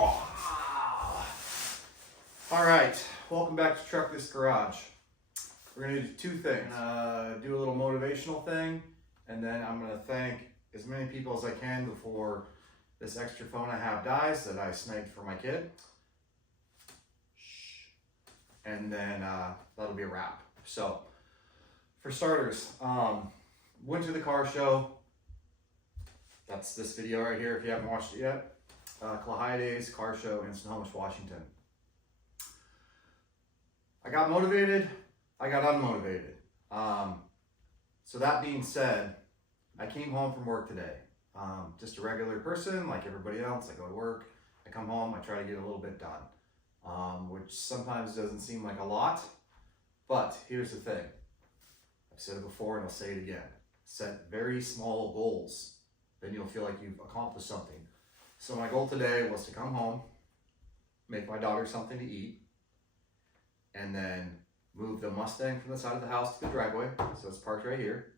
All right, welcome back to Truckless Garage. We're gonna do two things. Do a little motivational thing, and then I'm gonna thank as many people as I can before this extra phone I have dies that I snagged for my kid. And then that'll be a wrap. So, for starters, went to the car show. That's this video right here if you haven't watched it yet. Clydesdale's car show in Snohomish, Washington. I got motivated, I got unmotivated. So that being said, I came home from work today. Just a regular person like everybody else. I go to work, I come home, I try to get a little bit done, which sometimes doesn't seem like a lot, but here's the thing. I've said it before and I'll say it again. Set very small goals, then you'll feel like you've accomplished something. So my goal today was to come home, make my daughter something to eat, and then move the Mustang from the side of the house to the driveway. So it's parked right here.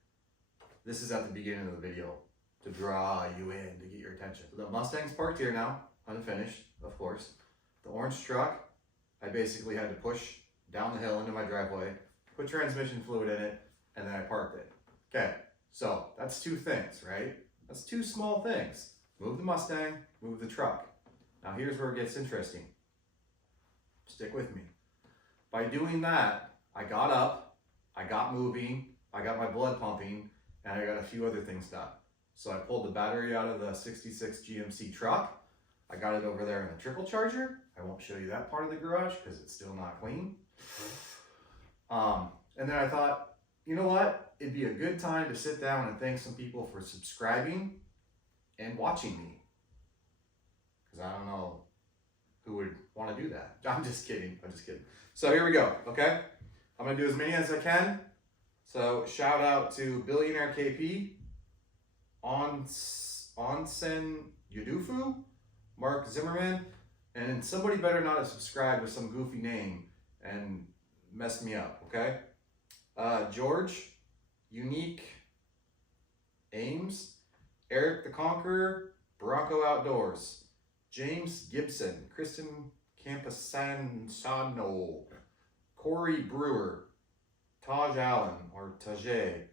This is at the beginning of the video to draw you in, to get your attention. So the Mustang's parked here now, unfinished, of course. The orange truck, I basically had to push down the hill into my driveway, put transmission fluid in it, and then I parked it. Okay, so that's two things, right? That's two small things. Move the Mustang, move the truck. Now here's where it gets interesting. Stick with me. By doing that, I got up, I got moving, I got my blood pumping, and I got a few other things done. So I pulled the battery out of the 66 GMC truck. I got it over there in the trickle charger. I won't show you that part of the garage because it's still not clean. And then I thought, you know what? It'd be a good time to sit down and thank some people for subscribing and watching me. Because I don't know who would want to do that. I'm just kidding. So here we go, okay? I'm going to do as many as I can. So shout out to Billionaire KP, Onsen Yudufu, Mark Zimmerman, and somebody better not have subscribed with some goofy name and messed me up, okay? George, Unique Ames, Eric the Conqueror, Bronco Outdoors, James Gibson, Kristen Campasano, Corey Brewer, Taj Allen, or Tajay,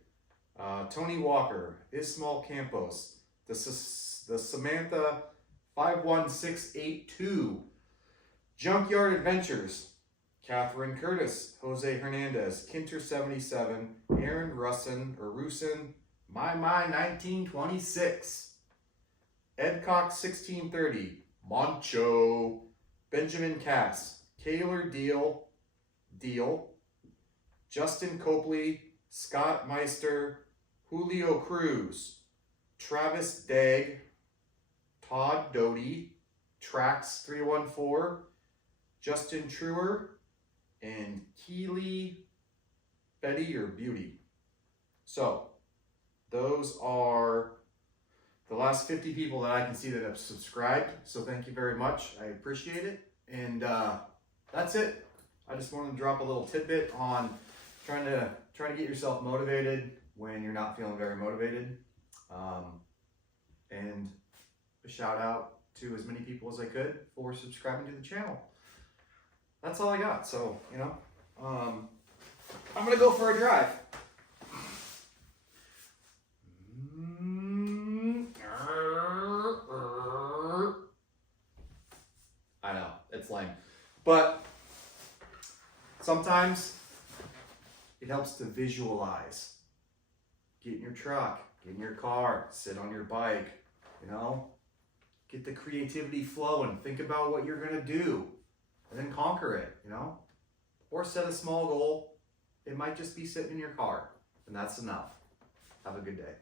Tony Walker, Ismael Campos, the Samantha 51682, Junkyard Adventures, Catherine Curtis, Jose Hernandez, Kinter77, Aaron Rusin, My 1926, Edcock 1630, Moncho, Benjamin Cass, Taylor Deal, Justin Copley, Scott Meister, Julio Cruz, Travis Dagg, Todd Doty, Trax 314, Justin Truer, and Keely Betty or Beauty. So those are the last 50 people that I can see that have subscribed. So thank you very much. I appreciate it. And that's it. I just wanted to drop a little tidbit on trying to get yourself motivated when you're not feeling very motivated. And a shout out to as many people as I could for subscribing to the channel. That's all I got. So, you know, I'm going to go for a drive. I know, it's lame. But sometimes it helps to visualize. Get in your truck, get in your car, sit on your bike, you know, get the creativity flowing. Think about what you're going to do and then conquer it, you know, or set a small goal. It might just be sitting in your car, and that's enough. Have a good day.